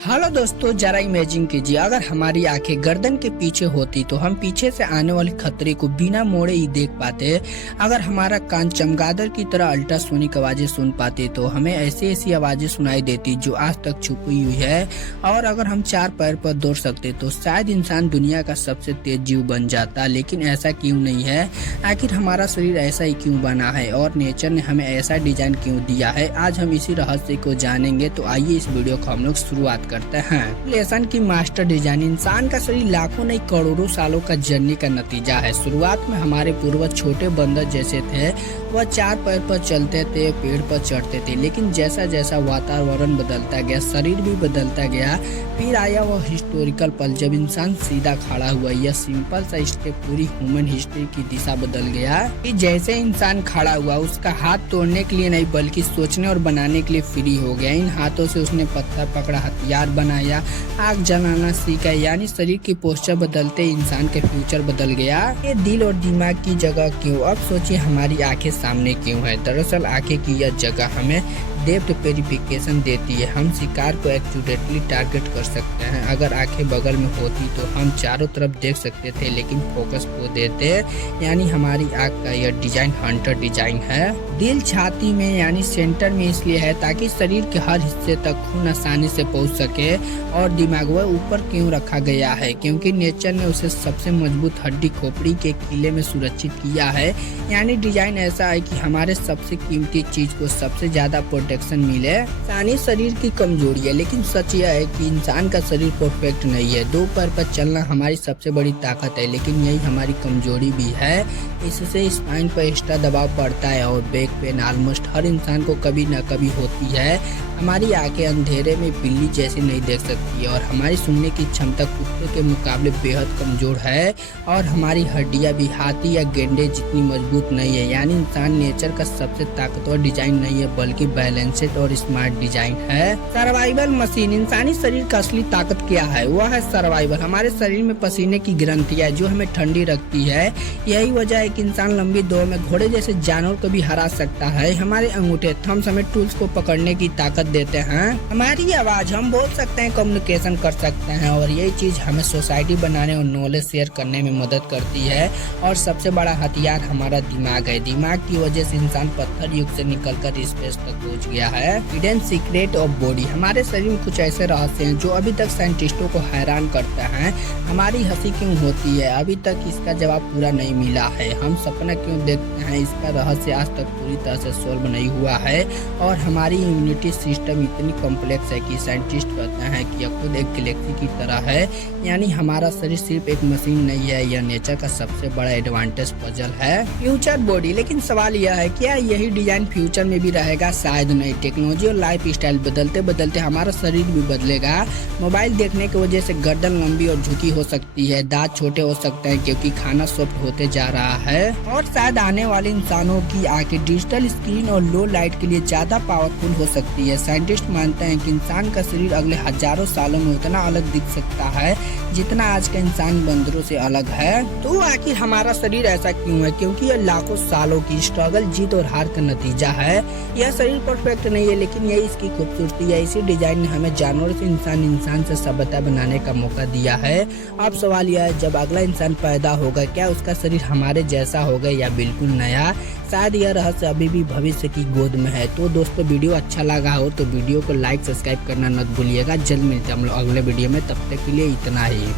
Hello दोस्तों, जरा imagine कीजिए अगर हमारी आंखें गर्दन के पीछे होती तो हम पीछे से आने वाले खतरे को बिना मोड़े ही देख पाते। अगर हमारा कान चमगादड़ की तरह अल्ट्रासोनिक आवाजें सुन पाते तो हमें ऐसी ऐसी आवाजें सुनाई देती जो आज तक छुपी हुई है। और अगर हम चार पैर पर दौड़ सकते तो शायद इंसान दुनिया का सबसे तेज जीव बन जाता, लेकिन ऐसा क्यों नहीं है? आखिर हमारा शरीर ऐसा ही क्यों बना है और नेचर ने हमें ऐसा डिजाइन क्यों दिया है? आज हम इसी रहस्य को जानेंगे, तो आइए इस वीडियो को हम लोग शुरुआत करते हैं। लेसन की मास्टर डिजाइन इंसान का शरीर लाखों नहीं करोड़ों सालों का जर्नी का नतीजा है। शुरुआत में हमारे पूर्वज छोटे बंदर जैसे थे, वह चार पैर पर चलते थे, पेड़ पर चढ़ते थे, लेकिन जैसा जैसा वातावरण बदलता गया शरीर भी बदलता गया। फिर आया वह हिस्टोरिकल पल जब इंसान सीधा खड़ा हुआ। यह सिंपल सा स्टेप पूरी ह्यूमन हिस्ट्री की दिशा बदल गया। कि जैसे इंसान खड़ा हुआ, उसका हाथ तोड़ने के लिए नहीं बल्कि सोचने और बनाने के लिए फ्री हो गया। इन हाथों से उसने पत्थर पकड़ा, हथियार बनाया, आग जलाना सीखा। यानी शरीर की पोस्चर बदलते इंसान के फ्यूचर बदल गया। ये दिल और दिमाग की जगह क्यों? अब सोचिए हमारी आंखें सामने क्यों है? दरअसल आंखें की यह जगह हमें डेप्थ वेरिफिकेशन देती है। हम शिकार को एक्यूरेटली टारगेट कर सकते हैं। अगर आंखें बगल में होती तो हम चारों तरफ देख सकते थे, लेकिन फोकस खो देते। यानी हमारी आंख का यह डिजाइन हंटर डिजाइन है। दिल छाती में यानी सेंटर में इसलिए है ताकि शरीर के हर हिस्से तक खून आसानी से पहुंच सके। और दिमाग वह ऊपर क्यों रखा गया है? क्योंकि नेचर ने उसे सबसे मजबूत हड्डी खोपड़ी के किले में सुरक्षित किया है। यानी डिजाइन ऐसा है कि हमारे सबसे कीमती चीज को सबसे ज्यादा प्रोटेक्शन मिले। इंसानी शरीर की कमजोरी है, लेकिन सच यह है कि इंसान का शरीर परफेक्ट नहीं है। दो पैर पर चलना हमारी सबसे बड़ी ताकत है, लेकिन यही हमारी कमजोरी भी है। इससे स्पाइन पर एक्स्ट्रा दबाव पड़ता है और बैक पेन ऑलमोस्ट हर इंसान को कभी न कभी होती है। हमारी आंखें अंधेरे में बिल्ली जैसी नहीं देख सकती और हमारी सुनने की क्षमता कुत्ते के मुकाबले बेहद कमजोर है। और हमारी हड्डियां भी हाथी या गेंडे जितनी मजबूत नहीं है। यानी इंसान नेचर का सबसे ताकतवर डिजाइन नहीं है बल्कि बैलेंस्ड और स्मार्ट डिजाइन है। सर्वाइवल मशीन इंसानी शरीर का असली ताकत क्या है? वह है सर्वाइवल। हमारे शरीर में पसीने की ग्रंथियां है जो हमें ठंडी रखती है। यही वजह है कि इंसान लंबी दौड़ में घोड़े जैसे जानवर को भी हरा सकता है। हमारे अंगूठे थंब्स हमें टूल्स को पकड़ने की ताकत देते हैं। हमारी आवाज हम बोल सकते हैं, कम्युनिकेशन कर सकते हैं, और यही चीज हमें सोसाइटी बनाने और नॉलेज शेयर करने में मदद करती है। और सबसे बड़ा हथियार हमारा दिमाग है। दिमाग की वजह से इंसान पत्थर युग से निकलकर स्पेस तक पहुंच गया है। हिडन सीक्रेट ऑफ बॉडी हमारे शरीर में कुछ ऐसे रहस्य हैं जो अभी तक साइंटिस्टों को हैरान करते हैं। हमारी हंसी क्यों होती है? अभी तक इसका जवाब पूरा नहीं मिला है। हम सपना क्यों देखते हैं? इसका रहस्य आज तक पूरी तरह से सोल्व नहीं हुआ है। और हमारी इम्यूनिटी सिस्टम इतनी कॉम्प्लेक्स है कि साइंटिस्ट कहते हैं कि यह खुद एक गैलेक्सी की तरह है। यानी हमारा शरीर सिर्फ एक मशीन नहीं है, यह नेचर का सबसे बड़ा एडवांटेज पजल है। फ्यूचर बॉडी, लेकिन सवाल यह है क्या यही डिजाइन फ्यूचर में भी रहेगा? शायद नहीं। टेक्नोलॉजी और लाइफ स्टाइल बदलते बदलते हमारा शरीर भी बदलेगा। मोबाइल देखने की वजह से गर्दन लंबी और झुकी हो सकती है, दांत छोटे हो सकते हैं क्योंकि खाना सॉफ्ट होते जा रहा है। और शायद आने वाले इंसानों की आंखें डिजिटल स्क्रीन और लो लाइट के लिए ज्यादा पावरफुल हो सकती है। साइंटिस्ट मानते हैं कि इंसान का शरीर अगले हजारों सालों में उतना अलग दिख सकता है जितना आज का इंसान बंदरों से अलग है। तो आखिर हमारा शरीर ऐसा क्यों है? क्योंकि यह लाखों सालों की स्ट्रगल, जीत और हार का नतीजा है। यह शरीर परफेक्ट नहीं है, लेकिन यही इसकी खूबसूरती है। इसी डिजाइन ने हमें जानवर से इंसान, इंसान से सभ्यता बनाने का मौका दिया है। अब सवाल यह है, जब अगला इंसान पैदा होगा क्या उसका शरीर हमारे जैसा होगा या बिल्कुल नया? शायद यह रहस्य अभी भी भविष्य की गोद में है। तो दोस्तों, वीडियो अच्छा लगा हो तो वीडियो को लाइक सब्सक्राइब करना मत भूलिएगा। जल्द मिलते हैं हम लोग अगले वीडियो में, तब तक के लिए इतना ही।